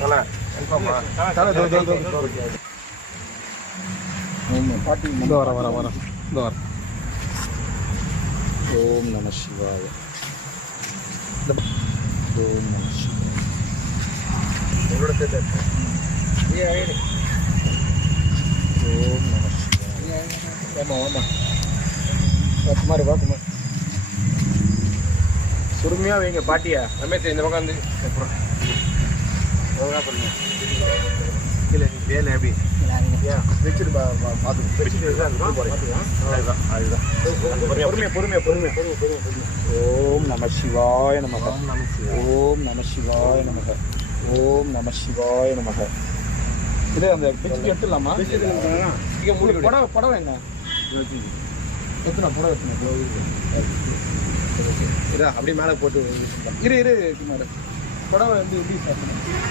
தலை தலை பாட்டி வர ஓம் நம சிவாய. ஓம் நம சிவாய. ஓம் நம சிவாய. குமார் வா குமார். பொறுமையாக வைங்க பாட்டியா. ரமேஷ் இந்த பக்கம் வந்து பண்ணுங்க. இல்லை வேலை எப்படி வச்சுட்டு பார்த்து. ஓம் நம சிவாய நமக. ஓம் நம சிவாய நமக. ஓம் நம சிவாய நமக. இது அந்த பிச்சுக்கு எடுத்துடலாமா? புடவை என்ன எத்தனை புடவை இதா அப்படியே மேலே போட்டு இரு குமார். புடவை வந்து எப்படி சாப்பிடணும்?